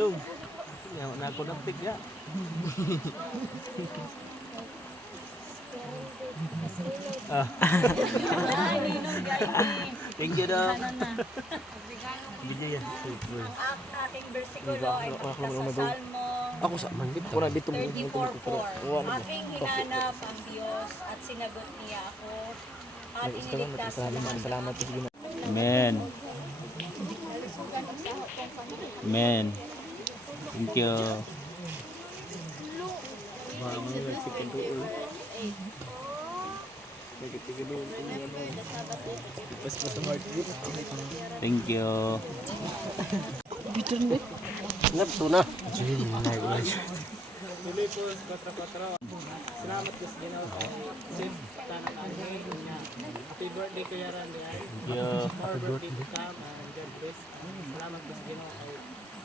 dong. Yang na ako ng pick ya. Ah. Thank you dong. Bigyan yan. Ang aking bersikulo ay mula sa Salmo Ako sa man dito. Ako na dito. 34:4. Aking hinanap ang Diyos at sinagot niya ako at iniligtas sa lahat. Salamat po sige. Amen. Amen. Thank you. Thank you. Bitter na. Nagto na. Salamat po sa Ginoo. Safe tanan ani niya. Happy birthday Kuya Randy. Thank you. Happy birthday to come and God bless. Salamat po sa Ginoo ay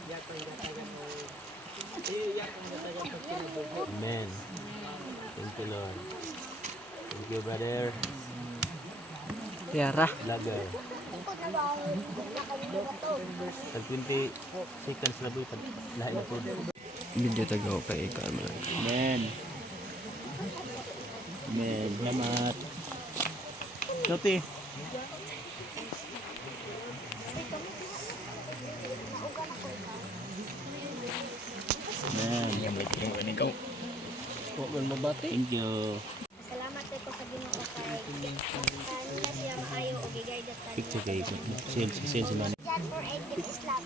yak ang gatagan o yak ang gatagan sa kinabuhi. Amen. Thank you Lord. Thank you brother. Tiara. Vlogger. Tag 20 seconds na buhay. Lahat na po. Video tagaw kay camera. Amen. Amen. Salamat. Lote. Amen. Thank you. Salamat ko sa Ginoo kay niya siya maayo og igay dapat. Picture kay sales man. Yan for 8 Islam.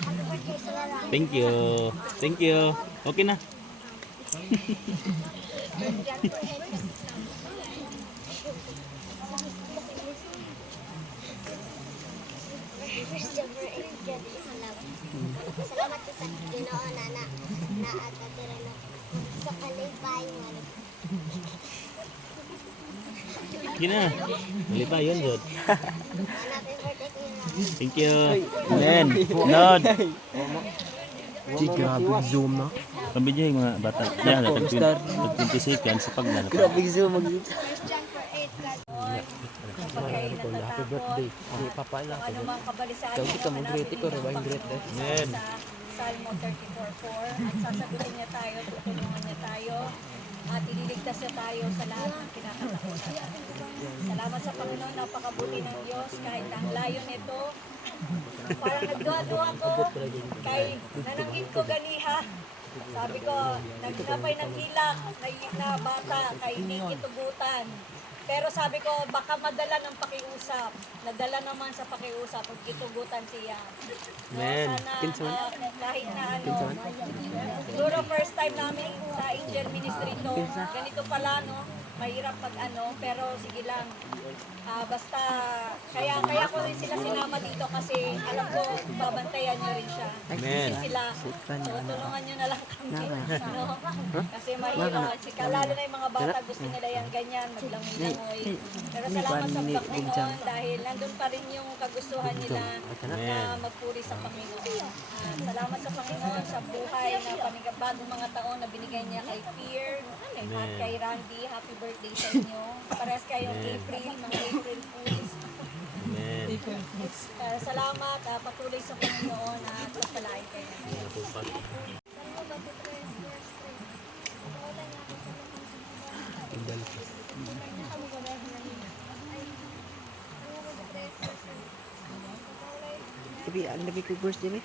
Happy birthday sa lalaki. Thank you. Thank you. Okay na. Yan for 8 Islam. Salamat ko sa Ginoo na naagatiran sa kalibay mo. Gina. Mali pa yun, Jod. Happy birthday ko yun. Thank you. Amen. Lord. Di grabe zoom na. Pambidyo yung mga bata. Yan, tag 20 seconds sa paglalap. Grabe zoom mag Happy birthday. Papa lang. Kung anumang kabalisaan Ikaw, kita mo great ko, mananalig rin, great, eh. Amen. sa Salmo 34:4 at sasagutin niya tayo, tutulungan niya tayo at ililigtas niya tayo sa lahat ng kinakatakutan. Salamat sa Panginoon, napakabuti ng Diyos kahit ang layo nito. Parang nagduwa-duwa ko kay nananggit ko ganiha. Sabi ko, nagnapay ng hilak na bata kay hindi kitugutan. Pero sabi ko, baka madala ng pakiusap. Nadala naman sa pakiusap kung kitugutan siya. Amen. Sana kahit na ano, siguro first time namin sa Angel Ministry to, ganito pala no, mahirap pag ano, pero sige lang. Basta, kaya ko rin sila sinama dito kasi alam ko, babantayan nyo rin siya. Amen. Kasi sila, tulungan nyo na lang kami. No? Kasi mahirap. Lalo na yung mga bata, gusto nila yan ganyan, maglangoy-langoy. Pero salamat sa Panginoon dahil nandun pa rin yung kagustuhan nila na magpuri sa Panginoon. Salamat sa Panginoon sa buhay na panigabagong mga taon na binigay niya kay Pierre at kay Randy. Happy birthday sa inyo. Parehas kayong April, mga April Fools. Amen. Salamat, patuloy sa Panginoon at pagpalain kayo. Tapi ang labi ko burst din eh.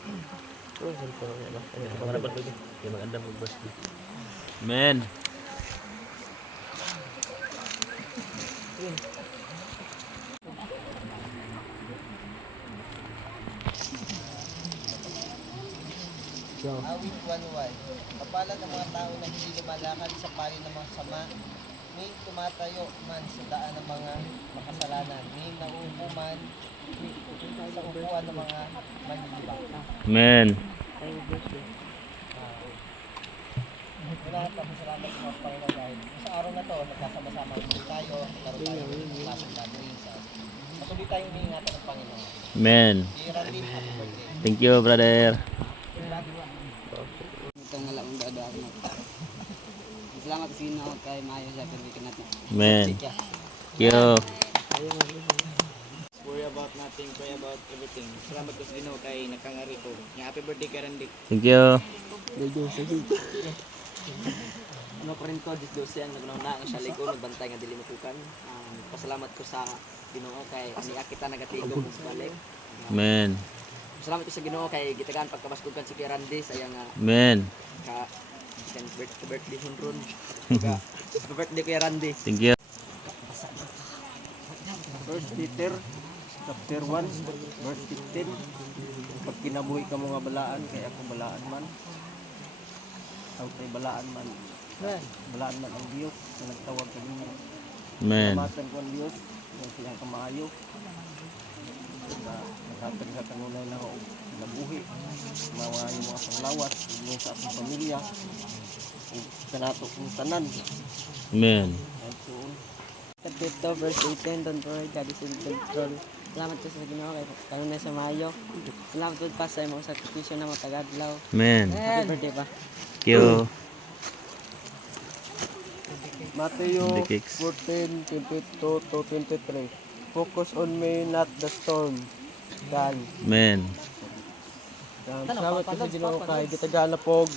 Oh, cellphone niya ba? Ano ba ito? Yung maganda mo birthday. Amen. Awit 1:1. Kapalad ang mga tao na hindi lumalakad sa payo ng mga sama, may tumatayo man sa daan ng mga makasalanan, may nauupo man sa upuan ng mga manlilibak. Amen. Lahat ang salamat sa mga Panginoon dahil sa araw na to, nagkasama-sama ulit tayo, laro tayo ng klaseng gathering sa patuloy tayong iniingatan ng Panginoon. Amen. Randy, happy birthday. Thank you, brother. Itong alam dado ako na. Salamat sa inyo kay maayo sa pagbikin natin. Amen. Thank you. Worry about not everything, pray about everything. Salamat ko sa Ginoo kay nakangari ko. Nga happy birthday kay Randy. Thank you. Ano pa rin ko, Diyos ang nagnuna ang siya ligo, nagbantay nga dili matukan. Pasalamat ko sa Ginoo kay aniya kita nagatigom sa balik. Amen. Salamat ko sa Ginoo kay gitagaan pagkabaskugan si Kuya Randy sa iyang Amen. ka birthday hunron. Happy birthday Kuya Randy. Thank you. First Peter, chapter 1, verse 15. Pag kinabuhi ka mga balaan, kaya ako balaan man. Ang kay balaan man ang Diyos na nagtawag ka ninyo. Amen. Salamatan ko ang Diyos, ng siyang kamaayo. Naghatag sa kanunay na ako, nabuhi. Mga yung mga panglawas, yung sa aking pamilya. Sa nato kong tanan. Amen. At soon, Chapter 2 verse 18, don't worry, God is in control. Salamat ko sa Ginoo kay kanunay sa maayo. Salamat po pa sa imong sakripisyo na matagadlaw. Amen. Happy birthday pa. Thank you. Matthew The cakes. 14:22-23. Focus on me, not the storm. Dan. Amen. Salamat ko sa Ginoo kay gitagaan na pog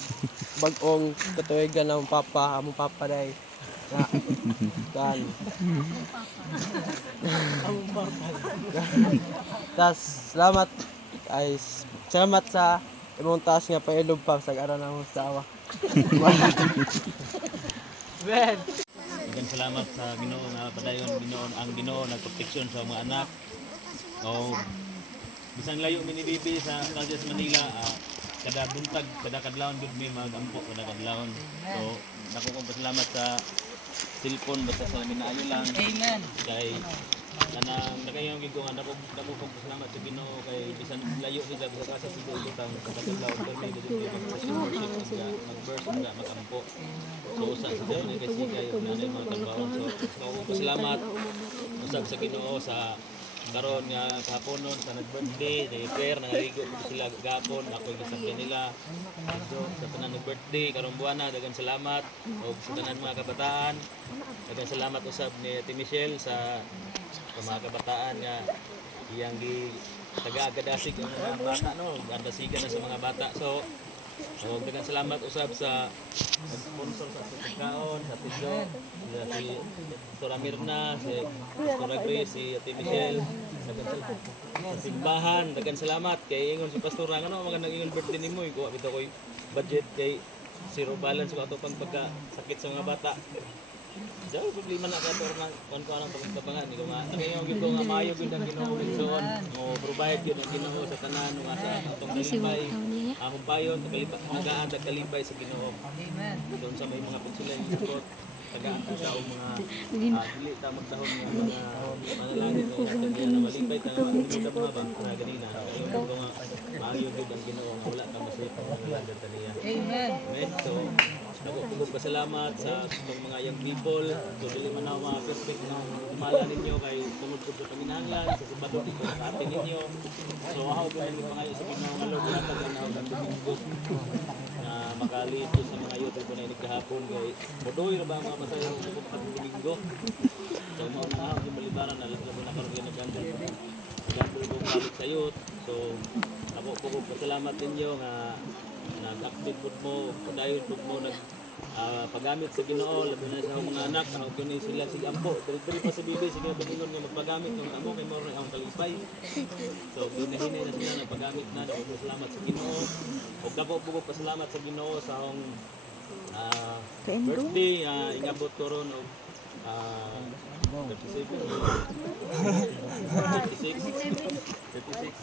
bag-ong katuigan ng papa, among papa day. Dan. Tas salamat sa imong taas nga pailog pa sa aran ng sawa. Daghang salamat sa Ginoo nga padayon ang Ginoo nagproteksyon sa mga anak. O bisan layo mi ni Bibi sa Caldas Manila, kada buntag, kada kadlawon gud mi magampo kada kadlawon. So dako kong pasalamat sa cellphone basta sa minaayo lang. Amen. Kay kanang nakayong gigo nga dako kong pasalamat sa Ginoo kay bisan layo mi sa kasa siguro tang kada kadlawon kami dito mag-burst nga magampo. So usa sa dayon kasi kayo na mga kalbawon. So pasalamat usab sa Ginoo sa karon nga kahaponon sa nag-birthday, nag-prayer, nangaligo ko sila gapon, ako gisabi nila. So sa tanan nag-birthday karong buwan na daghang salamat ug sa tanan mga kabataan. Daghang salamat usab ni Ate Michelle sa mga kabataan nga iyang gi taga-agadasig ang mga bata no, andasigan na sa mga bata. So daghang salamat usab sa sponsor sa pagkaon, sa Tigo, si Tora Mirna, si Tora Grace, si Ate Michelle, sa simbahan, daghang salamat kay ingon si Pastora ano mga nag-ingon birthday nimo iko bitaw koy budget kay zero balance ko ato pang pagkasakit sa mga bata. So, problema na ka ito na kung anong pagkapangan. Nakayong gito nga maayo gito ang Ginoo Wilson. O provide yun ang Ginoo sa tanan. Nga sa atong kalipay. Akong payon, nagaan at kalipay sa Ginoo. Doon sa may mga pagsulay yung support. Tagaan ko sa mga dili ta magdahon ng mga manalangin o kanya na malipay. Tangan magdito mga bang na ganina. Nakayong gito nga maayo gito ang Ginoo. Wala ka masayip ang mga landan taniya. Amen. So, ako pugong pasalamat sa mga young people. So, dili man ako mga perfect na umala ninyo kay tungod ko sa paminahanglan, sa sabado ko sa ating ninyo. So, ako po yung pangayo sa pinangalog na pag-anaw ng Domingo na makalito sa mga youth ko na inikahapon kay Modoy na ba ang mga masayaw sa pagkakatong Domingo. So, mauna nga ako yung malibaran na lang na karoon yung nag-andal ko balik sa youth. So, ako pugong pasalamat ninyo nga nag-active food mo, padayon food mo, paggamit sa Ginoo, labi na sa mga anak, ako kunin sila si Ampo, dali pa sa bibi, sige Domingon nga magpagamit ng amo kay Moro ang kalipay. So, ginahinay na sila ng paggamit na, salamat sa Ginoo. O dako po pasalamat sa Ginoo sa akong birthday, ingabot ko ron og 37. 36.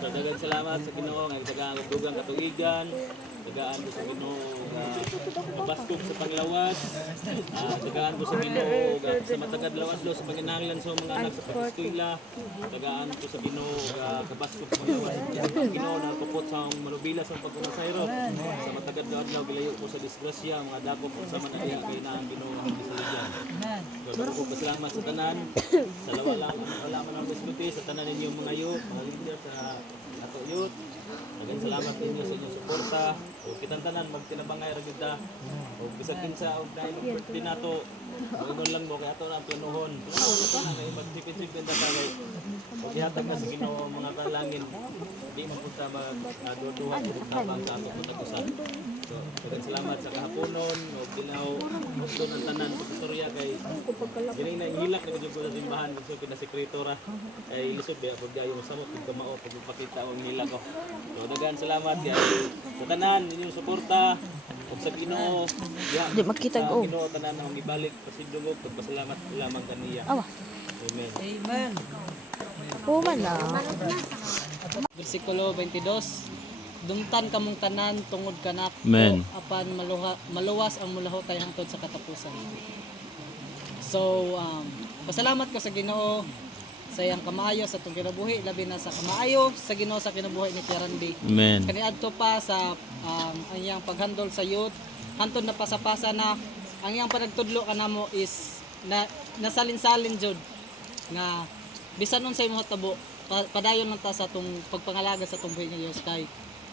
So, daghang salamat sa Ginoo nga tagaan dugang katuigan, tagaan ko sa Ginoo kabaskog sa panglawas, tagaan ko sa Ginoo sa matagad lawadlo sa panginahanglan sa mga anak sa pag-eskwela, tagaan ko sa Ginoo kabaskog sa panglawas sa Ginoo na kupot sa manubila sa pagkumasayro sa matagad lawadlo gilayo ko sa disgrasya mga dako po sa manaya kay na ang Ginoo ang gisaligyan. So, ko pasalamat sa tanan sa wala man ang biskuti sa tanan ninyo mga youth, mga leader sa ato youth. Daghang salamat ninyo sa inyong suporta. O kitang tanan magtinabangay ra gyud ta. O bisag kinsa og dahil birthday nato Ingon lang mo kay ato na ang pinuhon. Salamat na kay magsipin-sipin ta kay og ihatag na sa Ginoo ang mga kalangin. Di man punta magduduha og tabang sa ato pag-usan. So, daghang salamat sa kahaponon og ginaw gusto ng tanan sa istorya kay dili na hilak na gyud ko sa simbahan gusto pina sekretora kay lisod ba pag gayo samot pag kamao pag ipakita ang nila ko. So, daghang salamat kay sa tanan inyong suporta ug sa Ginoo. Di makita ko. Ginoo tanan ang ibalik pasidungog pagpasalamat lamang kaniya. Amen. Amen. Versikulo 22. Dumtan kamong tanan tungod kanak Amen. apan maluwas ang mulahotay hangtod sa katapusan. So, pasalamat ko sa Ginoo sa iyang kamaayo sa atong kinabuhi, labi na sa kamaayo sa Ginoo sa kinabuhi ni Kuya Randy. Amen. Kaniadto pa sa ang iyang paghandol sa youth, hantod na pasapasa na ang iyang panagtudlo kanamo is nasalin-salin jud nga bisan unsay mo tabo padayon man ta sa atong pagpangalaga sa atong buhi nga Dios kay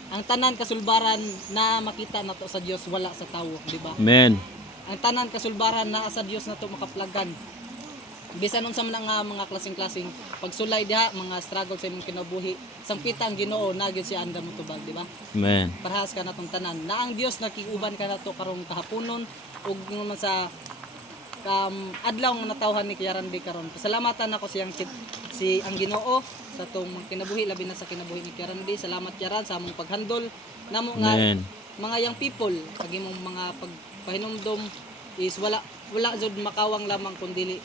ang tanan kasulbaran na makita nato sa Dios wala sa tawo, di ba? Amen. Ang tanan kasulbaran na sa Dios nato makaplagan. Bisan unsa man nga mga klaseng-klaseng pagsulay diha, mga struggle sa imong kinabuhi, sampita ang Ginoo na gyud siya andam mo tubag, di ba? Amen. Parehas ka natong tanan. Na ang Dios nakiuban ka nato karong kahaponon ug man sa adlaw nga natawhan ni Kuya Randy karon. Pasalamatan ako si ang Ginoo sa tong kinabuhi labi na sa kinabuhi ni Kuya Randy. Salamat Kuya Ran sa among paghandol namo nga Amen. mga young people kag imong mga pagpahinumdom is wala jud makawang lamang kundi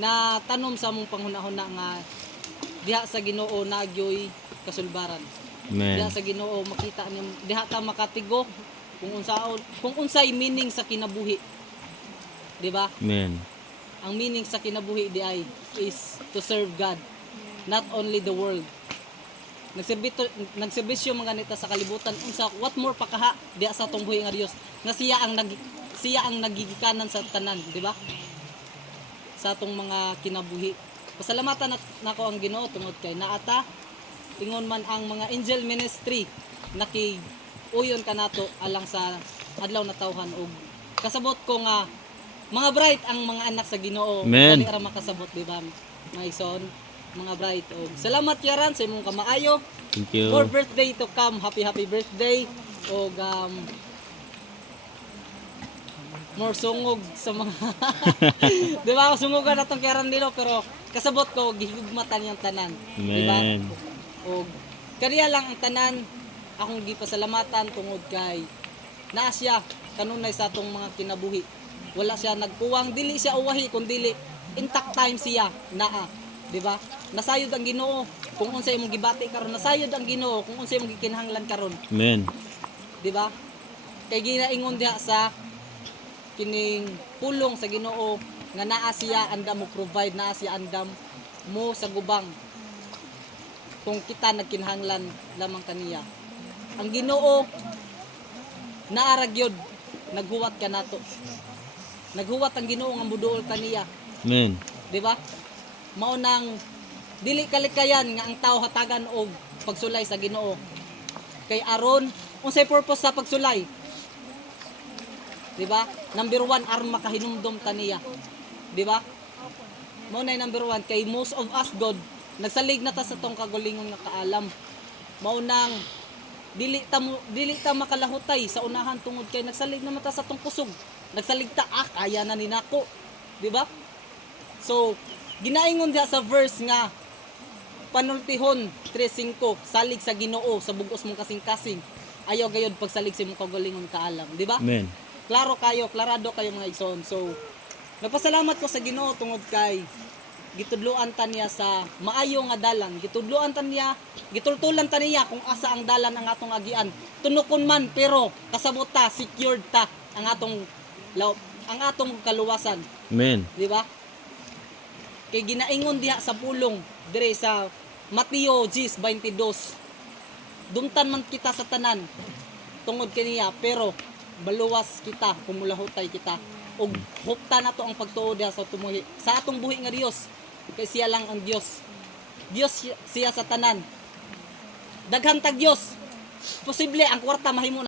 na tanom sa among panghunahuna nga diha sa Ginoo nagyoy kasulbaran. Diha Amen. sa Ginoo makita ni diha ta makatigo kung unsay meaning sa kinabuhi. Di ba? Amen. Ang meaning sa kinabuhi di ay is to serve God, not only the world. Nagserbisyo mga nita sa kalibutan unsa what more pa kaha diha sa atong buhi nga Dios nga siya ang nagigikanan sa tanan, di ba? Sa atong mga kinabuhi. Pasalamatan nako ang Ginoo tungod kay naata tingon man ang mga angel ministry uyon ka nato alang sa adlaw na tawhan og kasabot ko nga mga bright ang mga anak sa Ginoo Amen. kani ra makasabot di ba mga ison mga bright og salamat Yaran sa imong kamaayo Thank you. more birthday to come, happy birthday og more sungog sa mga di ba sungogan natong Yaran dilo pero kasabot ko gihugmatan yang tanan di ba Amen. og kaniya lang ang tanan akong gipasalamatan tungod kay naa siya kanunay sa atong mga kinabuhi. Wala siya nagkuwang, dili siya uwahi kundi intact time siya naa, di ba? Nasayod ang Ginoo kung unsay imong gibati karon, nasayod ang Ginoo kung unsay imong gikinahanglan karon, Amen. di ba? Kay ginaingon diha sa kining pulong sa Ginoo nga naa siya andam mo provide, naa siya andam mo sa gubang kung kita nagkinahanglan lamang kaniya. Ang Ginoo naaragyod naghuwat ka nato. Naghuwat ang Ginoo nga muduol kaniya, Amen. di ba? Mao nang dili kalikayan nga ang tao hatagan og pagsulay sa Ginoo. Kay aron unsay purpose sa pagsulay? Di ba? Number 1 aron makahinumdom taniya. Di ba? Mao nay number 1 kay most of us God nagsalig na ta sa tong kagulingon nga kaalam. Mao nang dili ta makalahutay sa unahan tungod kay nagsalig na mata sa tong kusog. Nagsalig ta kaya na ni nako, di ba? So ginaingon diha sa verse nga panultihon 3:5 salig sa Ginoo sa bugos mong kasing-kasing. Ayaw gayud pagsalig sa imong kaugalingon kaalam, di ba? Amen. Klarado kayo mga igsoon. So nagpasalamat ko sa Ginoo tungod kay gitudloan ta niya sa maayo nga dalan, gitudloan ta niya, gitultulan ta niya kung asa ang dalan ang atong agian. Tunukon man pero kasabot ta, secured ta ang atong kaluwasan, Amen. di ba? Kay ginaingon diha sa pulong dire sa Mateo 10:22. Dumtan man kita sa tanan tungod kaniya pero baluwas kita, kumulahutay kita ug hupta nato ang pagtuo diha sa tumuhi sa atong buhi nga Dios. Kay siya lang ang Dios. Dios siya sa tanan. Daghan tag Dios. Posible ang kwarta mahimo